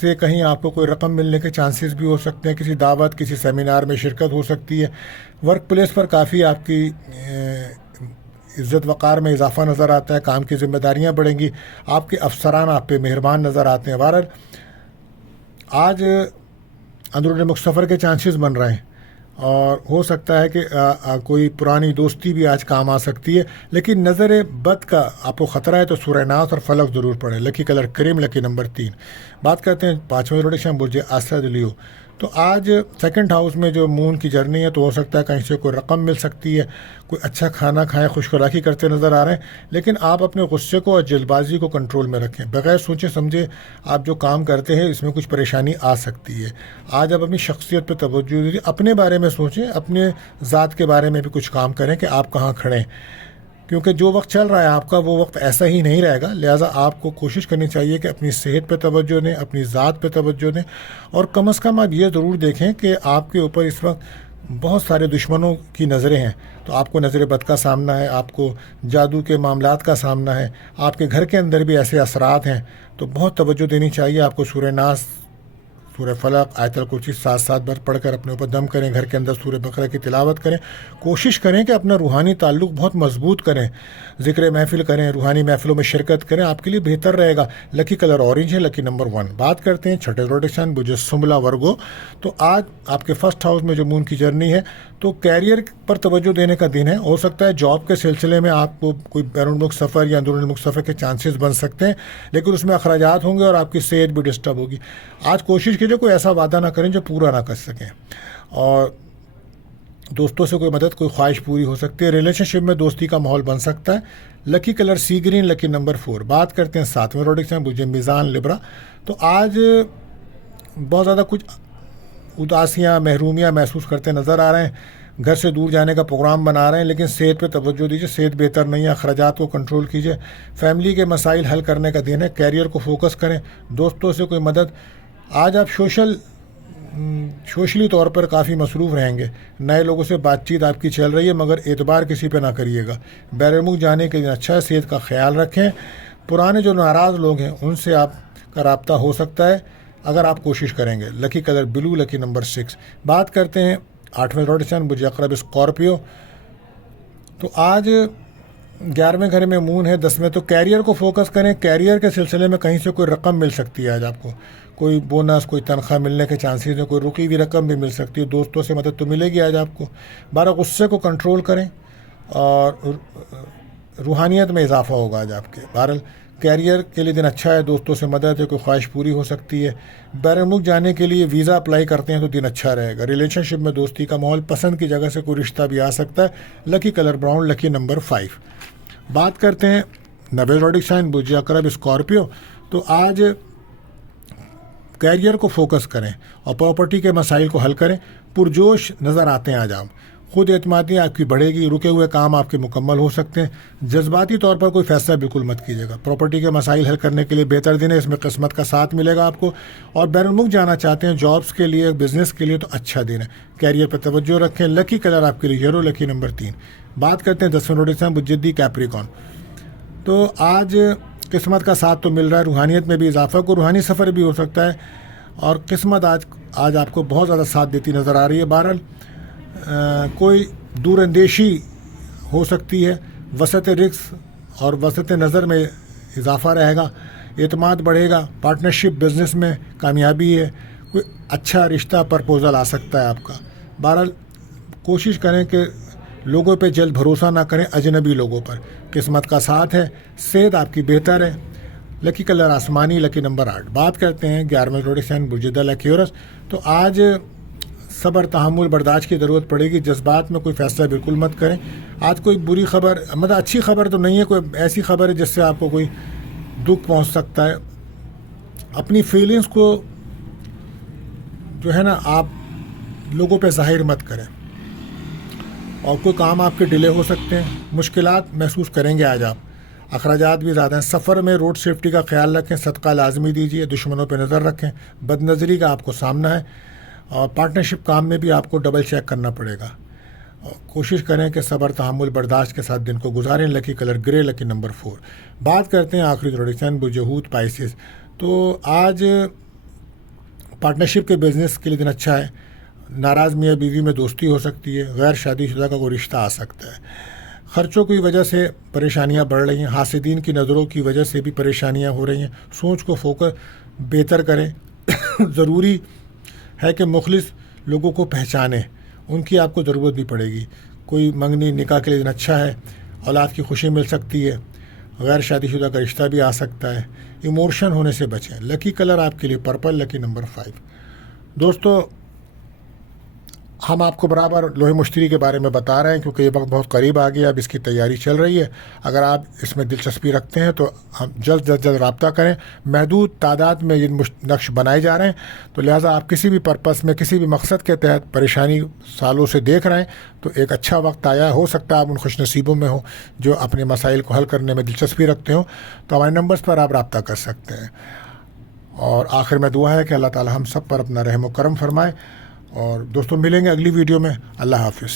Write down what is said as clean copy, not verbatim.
سے کہیں آپ کو کوئی رقم ملنے کے چانسز بھی ہو سکتے ہیں, کسی دعوت کسی سیمینار میں شرکت ہو سکتی ہے. ورک پلیس پر کافی آپ کی عزت وقار میں اضافہ نظر آتا ہے, کام کی ذمہ داریاں بڑھیں گی, آپ کے افسران آپ پہ مہربان نظر آتے ہیں. بہرحال آج اندرون ملک سفر کے چانسز بن رہے ہیں اور ہو سکتا ہے کہ کوئی پرانی دوستی بھی آج کام آ سکتی ہے, لیکن نظر بد کا آپ کو خطرہ ہے تو سورہ ناس اور فلق ضرور پڑھیں. لکی کلر کریم, لکی نمبر 3. بات کرتے ہیں 5ویں روٹیشن برج اسد لیو. تو آج سیکنڈ ہاؤس میں جو مون کی جرنی ہے تو ہو سکتا ہے کہیں سے کوئی رقم مل سکتی ہے, کوئی اچھا کھانا کھائیں, خوش خوراکی کرتے نظر آ رہے ہیں, لیکن آپ اپنے غصے کو اور جلد بازی کو کنٹرول میں رکھیں. بغیر سوچے سمجھے آپ جو کام کرتے ہیں اس میں کچھ پریشانی آ سکتی ہے. آج آپ اپنی شخصیت پہ توجہ دیجیے, اپنے بارے میں سوچیں, اپنے ذات کے بارے میں بھی کچھ کام کریں کہ آپ کہاں کھڑے ہیں, کیونکہ جو وقت چل رہا ہے آپ کا وہ وقت ایسا ہی نہیں رہے گا. لہٰذا آپ کو کوشش کرنی چاہیے کہ اپنی صحت پہ توجہ دیں, اپنی ذات پہ توجہ دیں, اور کم از کم آپ یہ ضرور دیکھیں کہ آپ کے اوپر اس وقت بہت سارے دشمنوں کی نظریں ہیں. تو آپ کو نظر بد کا سامنا ہے, آپ کو جادو کے معاملات کا سامنا ہے, آپ کے گھر کے اندر بھی ایسے اثرات ہیں, تو بہت توجہ دینی چاہیے. آپ کو سورہ ناس, سورہ فلق, آیت الکرسی 7 بار پڑھ کر اپنے اوپر دم کریں. گھر کے اندر سورہ بقرہ کی تلاوت کریں. کوشش کریں کہ اپنا روحانی تعلق بہت مضبوط کریں, ذکر محفل کریں, روحانی محفلوں میں شرکت کریں, آپ کے لیے بہتر رہے گا. لکی کلر اورنج ہے, لکی نمبر 1. بات کرتے ہیں چھٹے روٹیشن برج سمبلا ورگو. تو آج آپ کے فرسٹ ہاؤس میں جو مون کی جرنی ہے تو کیریئر پر توجہ دینے کا دن ہے. ہو سکتا ہے جاب کے سلسلے میں آپ کو کوئی بیرون ملک سفر یا اندرون ملک سفر کے چانسز بن سکتے ہیں, لیکن اس میں اخراجات ہوں گے اور آپ کی صحت بھی ڈسٹرب ہوگی. آج کوشش کیجیے کوئی ایسا وعدہ نہ کریں جو پورا نہ کر سکیں, اور دوستوں سے کوئی مدد, کوئی خواہش پوری ہو سکتی ہے. ریلیشن شپ میں دوستی کا ماحول بن سکتا ہے. لکی کلر سی گرین, لکی نمبر 4. بات کرتے ہیں 7ویں روٹیشن برج میزان لبرا. تو آج بہت زیادہ کچھ اداسیاں, محرومیاں محسوس کرتے نظر آ رہے ہیں. گھر سے دور جانے کا پروگرام بنا رہے ہیں, لیکن صحت پہ توجہ دیجیے, صحت بہتر نہیں ہے. اخراجات کو کنٹرول کیجیے. فیملی کے مسائل حل کرنے کا دن ہے. کیریئر کو فوکس کریں. دوستوں سے کوئی مدد. آج آپ سوشلی طور پر کافی مصروف رہیں گے. نئے لوگوں سے بات چیت آپ کی چل رہی ہے, مگر اعتبار کسی پہ نہ کریے گا. بیرون ملک جانے کے لیے اچھا ہے. صحت کا خیال رکھیں. پرانے جو ناراض لوگ ہیں ان سے آپ کا رابطہ ہو سکتا ہے اگر آپ کوشش کریں گے. لکی کلر بلو, لکی نمبر 6. بات کرتے ہیں 8ویں روٹیشن برج عقرب اسکارپیو. تو آج 11ویں گھر میں مون ہے, 10ویں. تو کیریئر کو فوکس کریں. کیریئر کے سلسلے میں کہیں سے کوئی رقم مل سکتی ہے. آج آپ کو کوئی بونس, کوئی تنخواہ ملنے کے چانسز ہیں, کوئی رکی ہوئی رقم بھی مل سکتی ہے. دوستوں سے مدد تو ملے گی آج آپ کو. غصے کو کنٹرول کریں اور روحانیت میں اضافہ ہوگا آج آپ کے. بہرحال کیریئر کے لیے دن اچھا ہے. دوستوں سے مدد ہے, کوئی خواہش پوری ہو سکتی ہے. بیرون ملک جانے کے لیے ویزا اپلائی کرتے ہیں تو دن اچھا رہے گا. ریلیشن شپ میں دوستی کا ماحول, پسند کی جگہ سے کوئی رشتہ بھی آ سکتا ہے. لکی کلر براؤن, لکی نمبر 5. بات کرتے ہیں 90 روٹیشن برج عقرب اسکارپیو. تو آج کیریئر کو فوکس کریں اور پراپرٹی کے مسائل کو حل کریں. پرجوش نظر آتے ہیں آج آپ. خود اعتمادی آپ کی بڑھے گی. رکے ہوئے کام آپ کے مکمل ہو سکتے ہیں. جذباتی طور پر کوئی فیصلہ بالکل مت کیجیے گا. پراپرٹی کے مسائل حل کرنے کے لیے بہتر دن ہے. اس میں قسمت کا ساتھ ملے گا آپ کو. اور بیرون ملک جانا چاہتے ہیں جابس کے لیے, بزنس کے لیے, تو اچھا دن ہے. کیریئر پر توجہ رکھیں. لکی کلر آپ کے لیے یلو, لکی نمبر 3. بات کرتے ہیں 10ویں روٹیشن برج جدی کیپریکون. تو آج قسمت کا ساتھ تو مل رہا ہے. روحانیت میں بھی اضافہ, کو روحانی سفر بھی ہو سکتا ہے, اور قسمت آج آپ کو بہت زیادہ ساتھ دیتی نظر آ رہی ہے. بہرحال کوئی دور اندیشی ہو سکتی ہے. وسعت رزق اور وسعت نظر میں اضافہ رہے گا. اعتماد بڑھے گا. پارٹنرشپ بزنس میں کامیابی ہے. کوئی اچھا رشتہ پرپوزل آ سکتا ہے آپ کا. بہرحال کوشش کریں کہ لوگوں پہ جلد بھروسہ نہ کریں, اجنبی لوگوں پر. قسمت کا ساتھ ہے. صحت آپ کی بہتر ہے. لکی کلر آسمانی, لکی نمبر 8. بات کرتے ہیں 11ویں روٹیشن برج دل ایکیورس. تو آج صبر, تحمل, برداشت کی ضرورت پڑے گی. جذبات میں کوئی فیصلہ بالکل مت کریں. آج کوئی بری خبر, مطلب اچھی خبر تو نہیں ہے, کوئی ایسی خبر ہے جس سے آپ کو کوئی دکھ پہنچ سکتا ہے. اپنی فیلنگز کو جو ہے نا آپ لوگوں پہ ظاہر مت کریں, اور کوئی کام آپ کے ڈیلے ہو سکتے ہیں. مشکلات محسوس کریں گے آج آپ. اخراجات بھی زیادہ ہیں. سفر میں روڈ سیفٹی کا خیال رکھیں. صدقہ لازمی دیجیے. دشمنوں پہ نظر رکھیں. بد نظری کا آپ کو سامنا ہے, اور پارٹنرشپ کام میں بھی آپ کو ڈبل چیک کرنا پڑے گا. کوشش کریں کہ صبر, تحمل, برداشت کے ساتھ دن کو گزاریں. لکی کلر گرے, لکی نمبر 4. بات کرتے ہیں آخری روٹیشن برج حوت پائسس. تو آج پارٹنرشپ کے بزنس کے لیے دن اچھا ہے. ناراض میاں بیوی میں دوستی ہو سکتی ہے. غیر شادی شدہ کا کوئی رشتہ آ سکتا ہے. خرچوں کی وجہ سے پریشانیاں بڑھ رہی ہیں. حاسدین کی نظروں کی وجہ سے بھی پریشانیاں ہو رہی ہیں. سوچ کو فوکس بہتر کریں. ضروری ہے کہ مخلص لوگوں کو پہچانیں, ان کی آپ کو ضرورت بھی پڑے گی. کوئی منگنی نکاح کے لیے دن اچھا ہے. اولاد کی خوشی مل سکتی ہے. غیر شادی شدہ کا رشتہ بھی آ سکتا ہے. ایموشن ہونے سے بچیں. لکی کلر آپ کے لیے پرپل, لکی نمبر 5. دوستو ہم آپ کو برابر لوہے مشتری کے بارے میں بتا رہے ہیں کیونکہ یہ وقت بہت قریب آ گیا. اب اس کی تیاری چل رہی ہے. اگر آپ اس میں دلچسپی رکھتے ہیں تو ہم جلد رابطہ کریں. محدود تعداد میں یہ نقش بنائے جا رہے ہیں, تو لہٰذا آپ کسی بھی پرپس میں کسی بھی مقصد کے تحت پریشانی سالوں سے دیکھ رہے ہیں تو ایک اچھا وقت آیا. ہو سکتا ہے آپ ان خوش نصیبوں میں ہوں جو اپنے مسائل کو حل کرنے میں دلچسپی رکھتے ہوں, تو ہمارے نمبرز پر آپ رابطہ کر سکتے ہیں. اور آخر میں دعا ہے کہ اللہ تعالی ہم سب پر اپنا رحم و کرم فرمائے. اور دوستوں ملیں گے اگلی ویڈیو میں. اللہ حافظ.